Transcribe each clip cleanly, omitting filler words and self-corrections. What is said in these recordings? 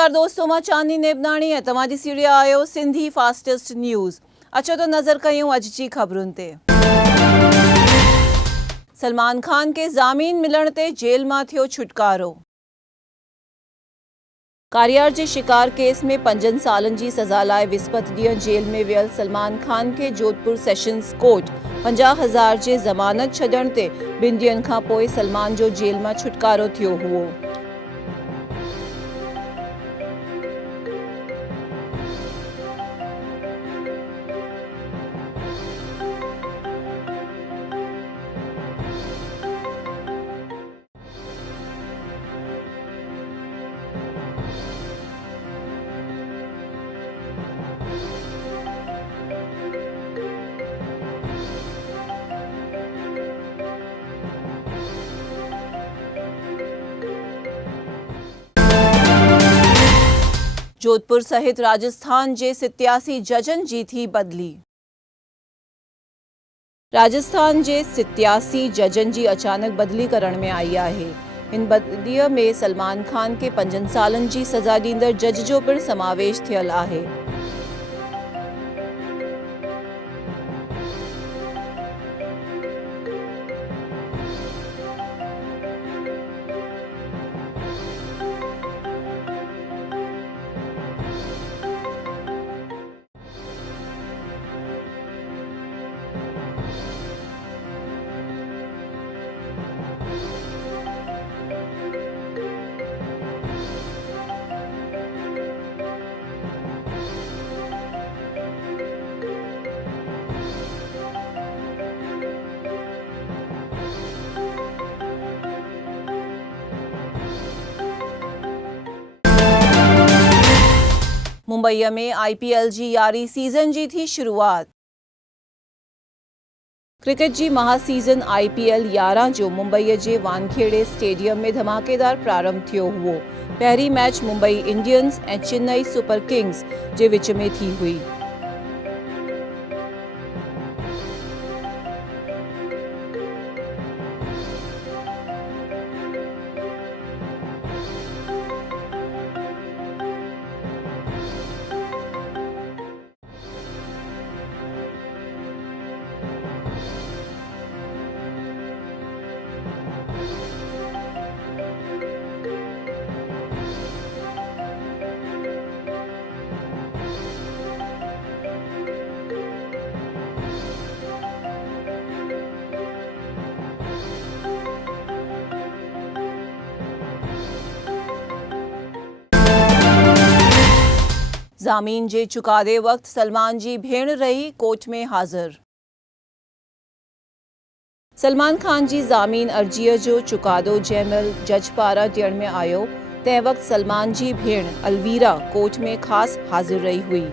नमस्कार दोस्तों, मां चांदनी नेबनाणी है। तव्हांजी सीड़े आयो सिंधी फास्टेस्ट न्यूज़। अचो तो नज़र कयूं अॼु जी ख़बरुनि ते। सलमान खान के ज़ामीन मिलण ते जेल मां थियो छुटकारो। कारियार जे शिकार केस में 5 सालनि जी सज़ा लाइ विस्पत ॾींहुं जेल में वियल सलमान खान खे जोधपुर सेशंस कोर्ट 50,000 जे ज़मानत छॾण ते 2 ॾींहनि खां पोइ सलमान जो जेल मां छुटकारो थियो हुओ। जोधपुर सहित राजस्थान जे 87 जजनि जी थी बदली। राजस्थान जे 87 जजनि जी अचानक बदली करण में आई आहे। इन बदलीअ में सलमान खान के 5 सालनि जी सज़ा ॾींदड़ जज जो पिणु समावेश थियल आहे। मुंबईअ में IPL जी 11वीं सीज़न जी थी शुरूआत। क्रिकेट जी महासीज़न IPL 11 जो मुंबईअ जे वानखेड़े स्टेडियम में धमाकेदार प्रारंभ थियो हुओ। पहिरीं मैच मुंबई इंडियंस ऐं चेन्नई सुपर किंग्स जे विच में थी हुई। ज़ामीन जे चुकादे वक़्त सलमान जी भेण रही कोर्ट में हाज़िर। सलमान खान जी ज़ामीन अर्जीअ जो चुकादो जंहिंमहिल जज पारां ॾियण में आयो, तंहिं वक़्त सलमान जी भेण अलवीरा कोर्ट में ख़ासि हाज़िर रही हुई।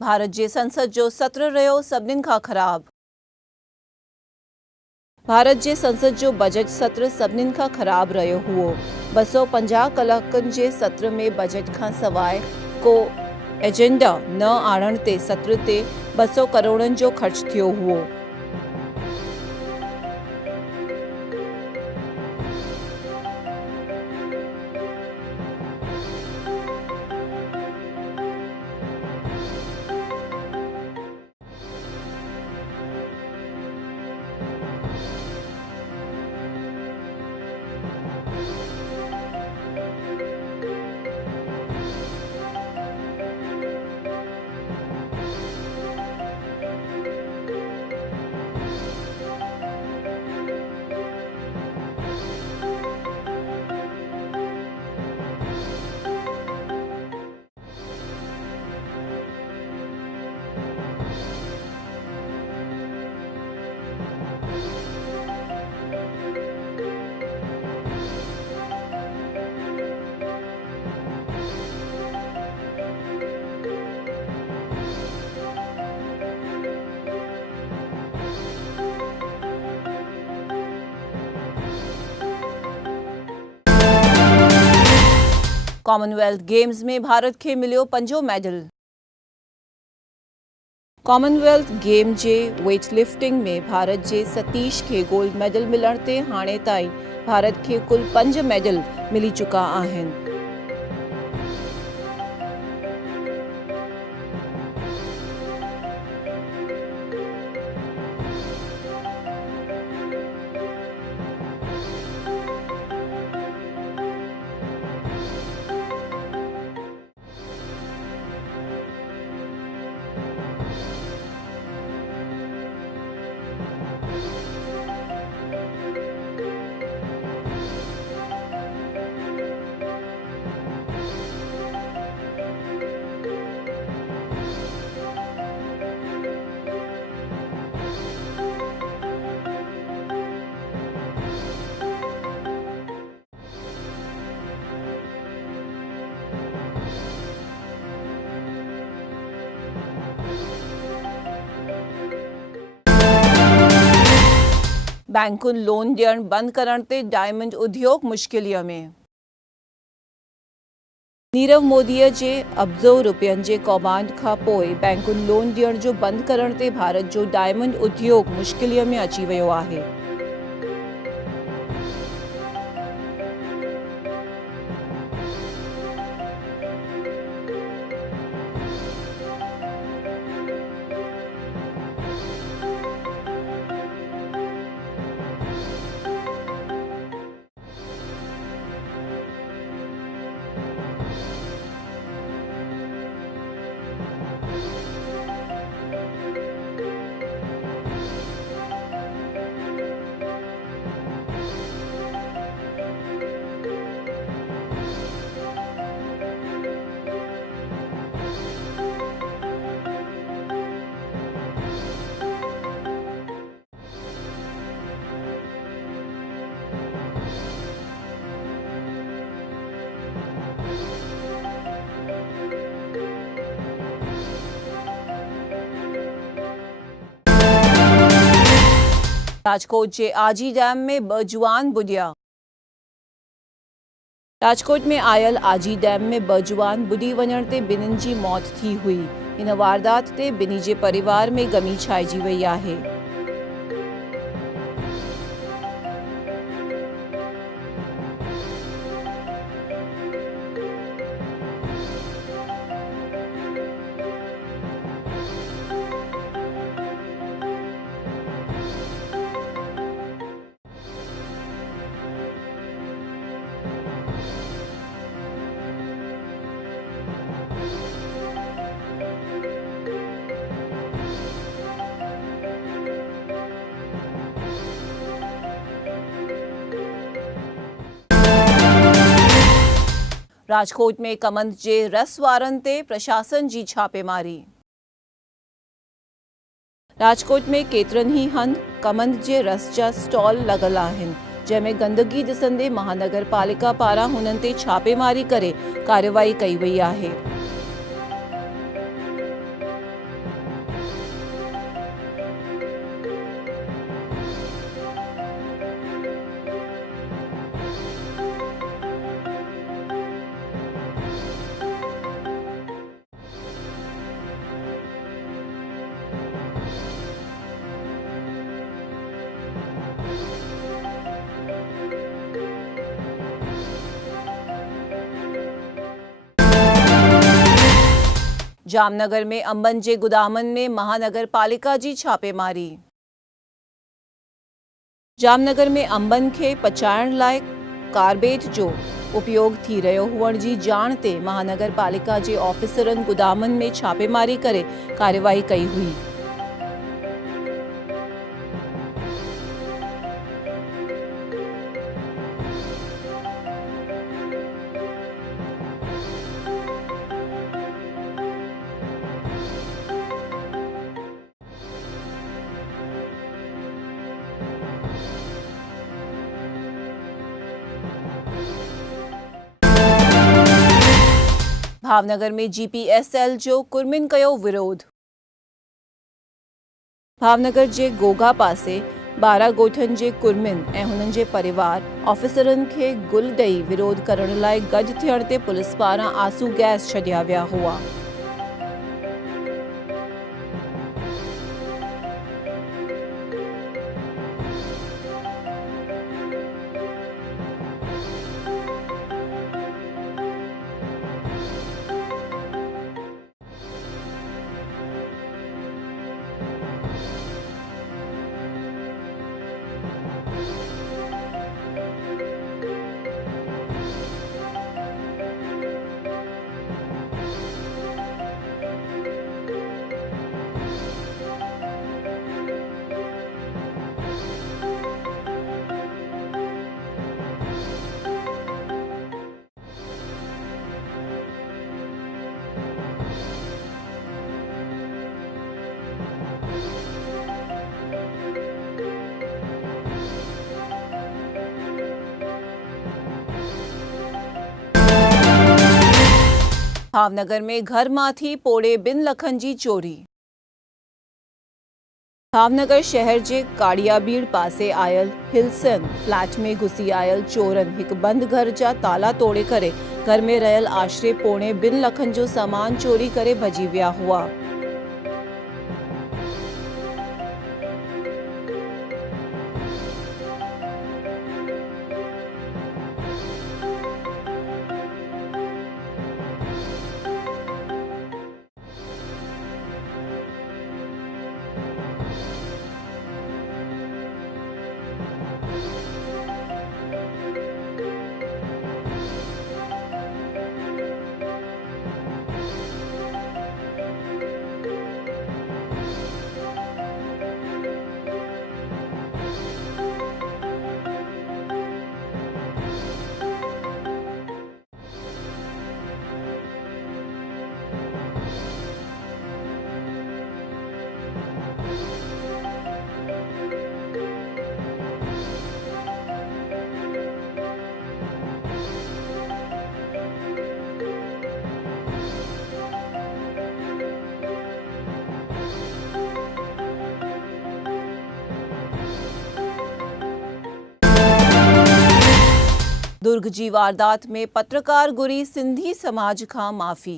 भारत जे संसद जो सत्र रहियो सभिनीनि खां ख़राब। भारत जे संसद जो बजट सत्र सभिनीनि खां ख़राब रहियो हुओ। 250 कलाकनि जे सत्र में बजट खां सवाइ को एजेंडा न आणण ते सत्र ते 200 करोड़नि जो ख़र्च थियो हुओ। कॉमनवेल्थ गेम्स में भारत खे मिलियो 5 मेडल। कॉमनवेल्थ गेम जे वेटलिफ्टिंग में भारत जे सतीश खे गोल्ड मेडल मिलण ते हाणे ताईं भारत खे कुल 5 मेडल मिली चुका आहिनि। बैंकुनि लोन ॾियण बंदि करण ते डायमंड उद्योग मुश्किलीअ में। नीरव मोदीअ जे अब्ज़ो रुपयनि जे कौभांड खां पोइ बैंकुनि लोन ॾियण जो बंदि करण ते भारत जो डायमंड उद्योग मुश्किलीअ में अची वियो आहे। राजकोट जे आजी डैम में 2 जुआन बुॾिया। राजकोट में आयल आजी डैम में 2 जुआन बुॾी वञण ते ॿिन्हिनि जी मौत थी हुई। इन वारदात ते ॿिन्ही जे परिवार में ग़मी छाइजी वई आहे। राजकोट में कमंद जे रस वारनि ते प्रशासन जी छापेमारी। राजकोट में केतिरनि ई हंधि कमंद जे रस जा स्टॉल लॻल आहिनि, जंहिंमें गंदगी ॾिसंदे महानगर पालिका पारां हुननि ते छापेमारी करे कार्यवाही कई वई आहे। जामनगर में अंबनि जे गुदामनि में महानगर पालिका जी छापेमारी। जामनगर में अंबनि खे पचाइण लाइ कार्बेट जो उपयोग थी रहियो हुअण जी ॼाण ते महानगर पालिका जे ऑफिसरनि गुदामनि में छापेमारी करे कार्यवाही कई हुई। भावनगर में जीपीएसएल जो कुर्मिन कयो विरोध। भावनगर जे गोगा पासे 12 ॻोठनि जे कुर्मिन ऐं हुननि जे परिवार ऑफिसरनि खे गुल ॾेई विरोध करण लाइ गॾु थियण ते पुलिस पारां आंसू गैस छॾिया विया हुआ। भावनगर में घर माथी पोड़े ॿिनि लखनि जी चोरी। भावनगर शहर जे काड़ियाबीड़ पासे आयल हिल्सन फ्लैट में घुसी आयल चोरनि हिकु बंदि घर जा ताला तोड़े करे घर में रहियल आश्रे पोणे 2 लखनि जो सामान चोरी करे भॼी विया हुआ। दुर्ग जी वारदात में पत्रकार गुरी सिंधी समाज खां माफ़ी।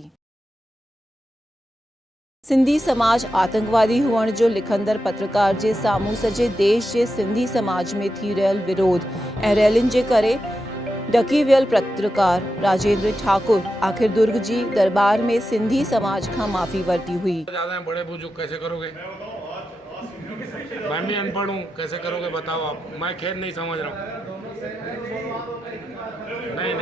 सिंधी समाज आतंकवादी हुअण जो लिखंदड़ पत्रकार जे साम्हूं सॼे देश जे सिंधी समाज में थी रहियल विरोध ऐं रैलियुनि जे करे ढकी वियल पत्रकार राजेंद्र ठाकुर आखिर दुर्ग जी दरबार में सिंधी समाज खां माफ़ी वरिती हुई। ज़्यादा बड़े बुजुर्ग कैसे करोगे? मैं भी अनपढ़ हूँ, कैसे करोगे बताओ आप? मैं खेद नहीं समझ रहा हूँ। नहीं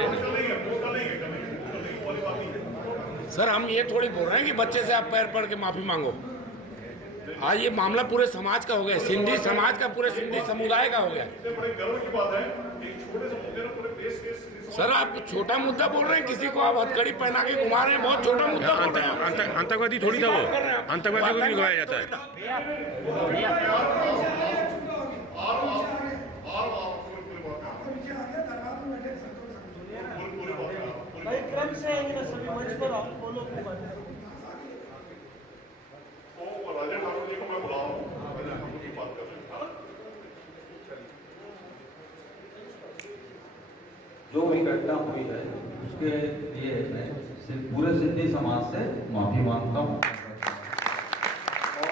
सर, हम ये थोड़ी बोल रहे हैं कि बच्चे से आप पैर पड़ के माफी मांगो। आज ये मामला पूरे समाज का हो गया, सिंधी समाज का, पूरे सिंधी समुदाय का हो गया। सर, आप छोटा मुद्दा बोल रहे हैं, किसी को आप हथकड़ी पहना के घुमा रहे हैं, बहुत छोटा मुद्दा बोल रहे हैं। आतंकवादी थोड़ी था वो, आतंकवादी को नहीं घुमाया जाता है। क्रम से आएंगे ना सभी मंच पर आप बोलो राजेंद्र ठाकुर जी को मैं बुला रहा हूँ, राजेंद्र ठाकुर जी बात कर रहे हैं। जो भी घटना हुई है उसके लिए मैं पूरे सिंधी समाज से माफी मांगता हूँ और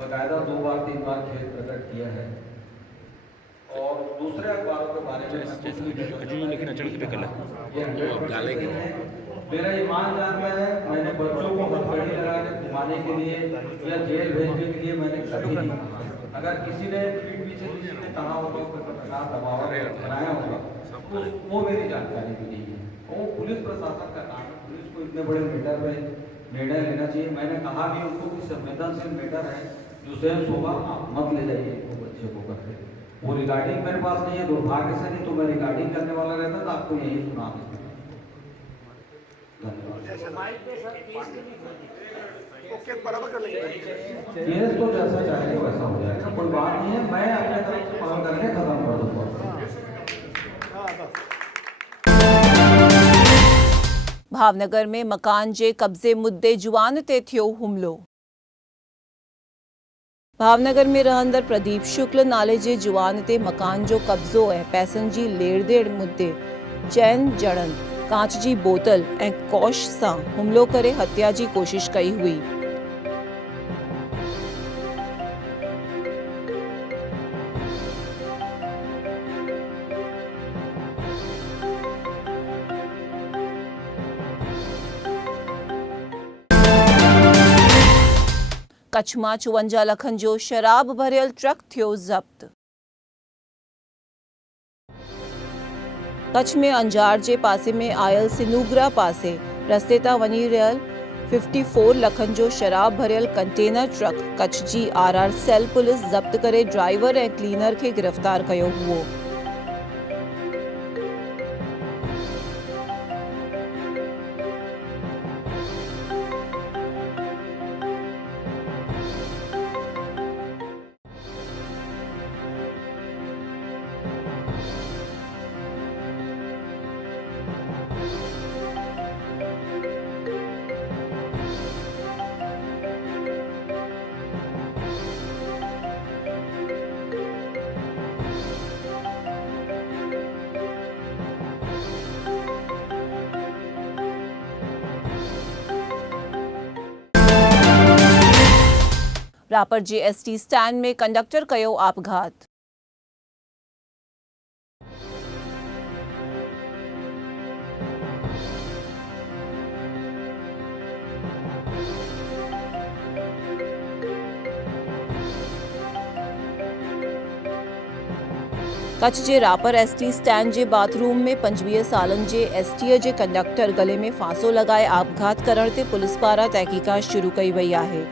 बकायदा 2 बार 3 बार खेद प्रकट किया है और दूसरे अखबारों के बारे में लेकिन अचानक पे कल मेरा ईमान जानता है, मैंने बच्चों को हथकड़ी लगा के घुमाने के लिए या जेल भेजने के लिए मैंने कभी नहीं कहा। अगर किसी ने पीठ पीछे किसी ने कहा होगा, पत्रकार दबाव बनाया होगा, तो वो मेरी जानकारी भी नहीं है। वो पुलिस प्रशासन का काम है, पुलिस को इतने बड़े मैटर में निर्णय लेना चाहिए। मैंने कहा भी उनको कि संवेदनशील मैटर है, जो स्वयं शोभा आप मत ले जाइए वो बच्चे को करके। वो रिकॉर्डिंग मेरे पास नहीं है, दुर्भाग्य से, नहीं तो मैं रिकॉर्डिंग करने वाला रहता तो आपको यही सुना देता। केस तो जैसा चाहेंगे वैसा हो जाएगा, कोई बात नहीं है। मैं अपने तरफ से मांग करके खत्म कर दूंगा। भावनगर में मकान जे कब्ज़े मुद्दे जुवान ते थियो हुमिलो। भावनगर में रहंदड़ प्रदीप शुक्ल नाले जे जुआन ते मकान जो कब्ज़ो ऐं पैसनि जी लेड़-देड़ मुद्दे चइनि ॼणनि कांच जी बोतल ऐं कौश सां हुमिलो करे हत्या जी कोशिश कई हुई। कच्छ मां 54 लखनि जो शराब भरियल ट्रक थियो ज़ब्त। कच्छ में अंजार जे पासे में आयल सिनूगरा पासे रस्ते तां वञी रहियल 54 लखनि जो शराब भरियल कंटेनर ट्रक कच्छ जी RR सेल पुलिस ज़ब्त करे ड्राइवर ऐं क्लीनर खे गिरफ़्तार कयो हुओ। रापर जे ST स्टैंड में कंडक्टर कयो आपघात। कच्छ जे रापर ST स्टैंड जे बाथरूम में 25 सालनि जे ST जे कंडक्टर गले में फांसो लगाए आपघात करण ते पुलिस पारां तहकीकात शुरू कई वई आहे।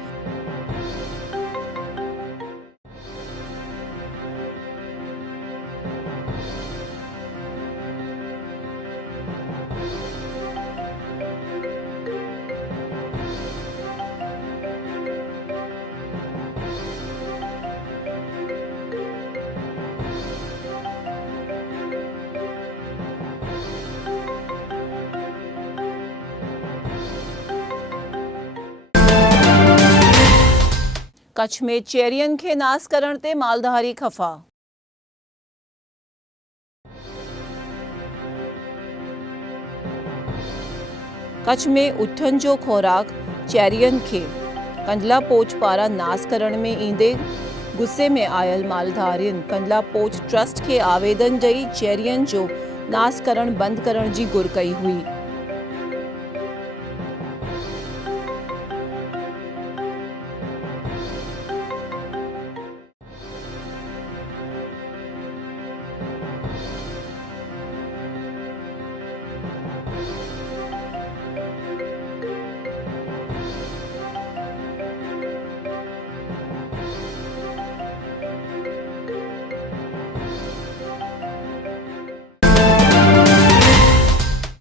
कच्छ में चेरियन खे नास करण ते मालधारी खफ़ा। कच्छ में उठनि जो खोराक चेरियन खे कंडला पोच पारां नास करण में ईंदे गुस्से में आयल मालधारियुनि कंडला पोच ट्रस्ट खे आवेदन ॾेई चेरियन जो नास करण बंदि करण जी घुर कई हुई।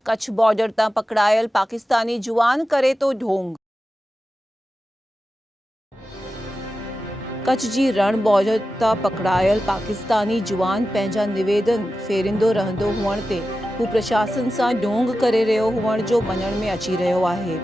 कच्छ बॉर्डर तां पकड़ायल पाकिस्तानी जुआन करे तो ढोंग। कच्छ जी रण बॉर्डर तां पकड़ायल पाकिस्तानी जुआन पंहिंजा निवेदन फेरींदो रहंदो हुअण ते हू प्रशासन सां ढोंग करे रहियो हुअण जो मञण में अची रहियो आहे।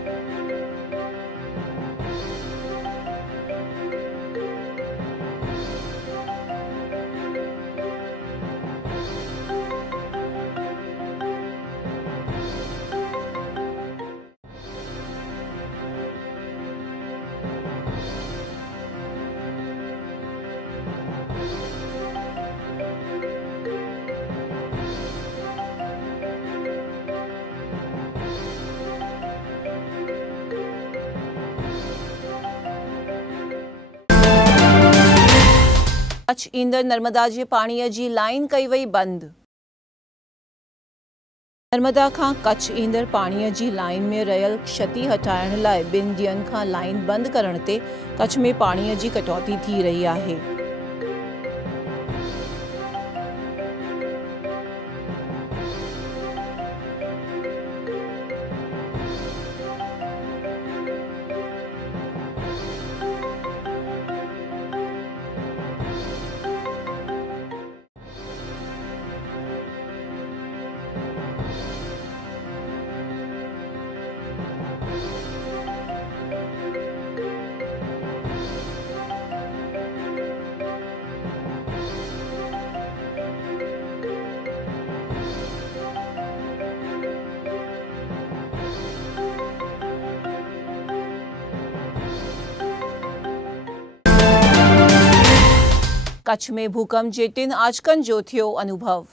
कच्छ ईंदड़ नर्मदा जे पाणीअ जी लाइन कई वई बंद। नर्मदा खां कच्छ ईंदड़ पाणीअ जी लाइन में रहियल क्षति हटाइण लाइ 2 ॾींहनि खां लाइन बंदि करण ते कच्छ में पाणीअ जी कटौती थी रही आहे। कच्छ में भूकंप जे 3 आंचकनि जो थियो अनुभव।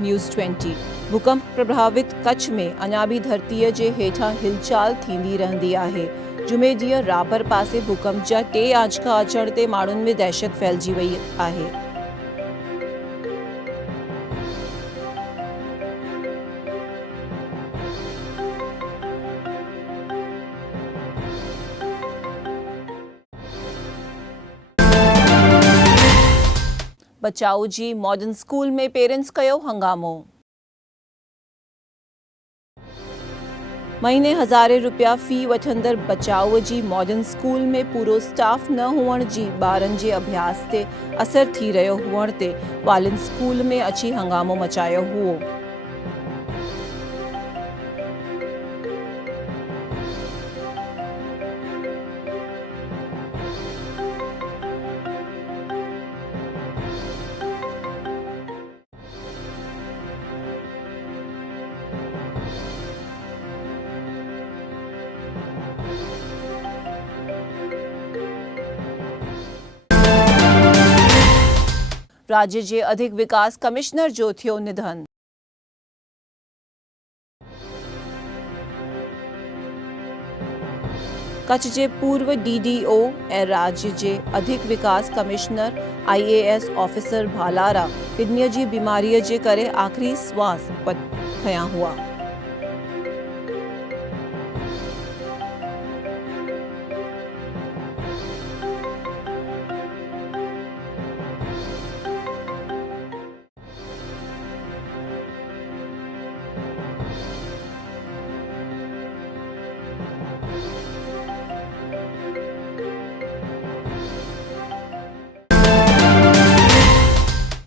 न्यूज़ 20 भूकंप प्रभावित कच्छ में अञा बि धरतीअ जे हेठां हिलचाल थींदी रहंदी आहे। जुमे ॾींहुं रापर पासे भूकंप जा 3 आंचका अचण ते माण्हुनि में दहशत फैलिजी वई आहे। बचाऊ जी मॉडर्न स्कूल में पेरेंट्स कयो हंगामो। महीने हज़ारे रुपया फी वठंदड़ बचाऊ जी मॉडर्न स्कूल में पूरो स्टाफ न हुअण जी ॿारनि जे अभ्यास ते असर थी रहियो हुअण ते वालिनि स्कूल में अची हंगामो मचायो हुओ। राज्य के अधिक विकास कमिश्नर जो थियो निधन। कच्छ के पूर्व DDO ए राज्य के अधिक विकास कमिश्नर IAS ऑफिसर भालारा किडनीअ जी बीमारी के करे आखिरी श्वास खया हुआ।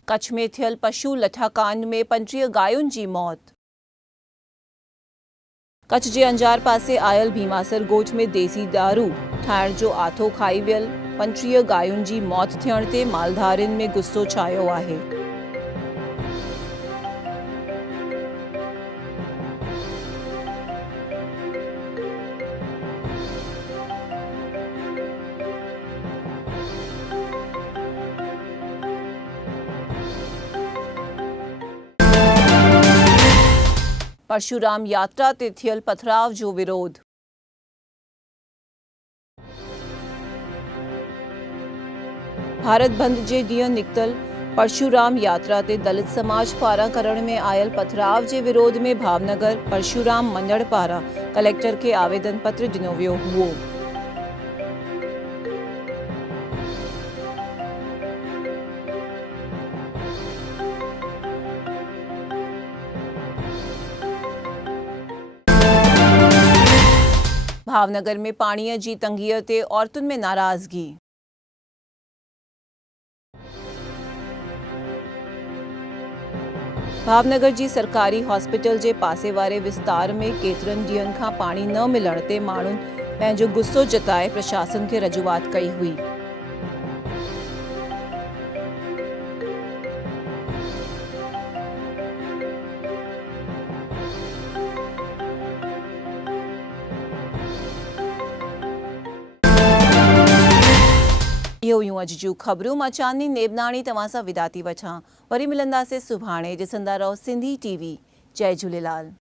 कच्छ में थियल पशु लठाकांड में 25 गायुनि जी मौत। कच्छ जे अंजार पासे आयल भीमासर ॻोठ में देसी दारू ठाहिण जो आथो खाई वियल 25 गायुनि जी मौत थियण ते मालधारियुनि में गुस्सो छायो आहे। परशुराम यात्रा ते थियल पथराव जो विरोध। भारत बंद जे ॾींहुं निकतल परशुराम यात्रा ते दलित समाज पारां करण में आयल पथराव जे विरोध में भावनगर परशुराम मंडल पारां कलेक्टर के आवेदन पत्र ॾिनो वियो हुओ। भावनगर में पाणीअ जी तंगीअ ते औरतुनि में नाराज़गी। भावनगर जी सरकारी हॉस्पिटल जे पासे वारे विस्तार में केतिरनि ॾींहनि खां पाणी न मिलण ते माण्हुनि पंहिंजो गुस्सो जताए प्रशासन खे रजूआत कई हुई। इहो हुयूं अॼु जूं ख़बरूं। मां चांदनी नेबनाणी तव्हां सां विदा थी वठां। वरी मिलंदासीं सुभाणे। ॾिसंदा रहो सिंधी TV। जय झूलेलाल।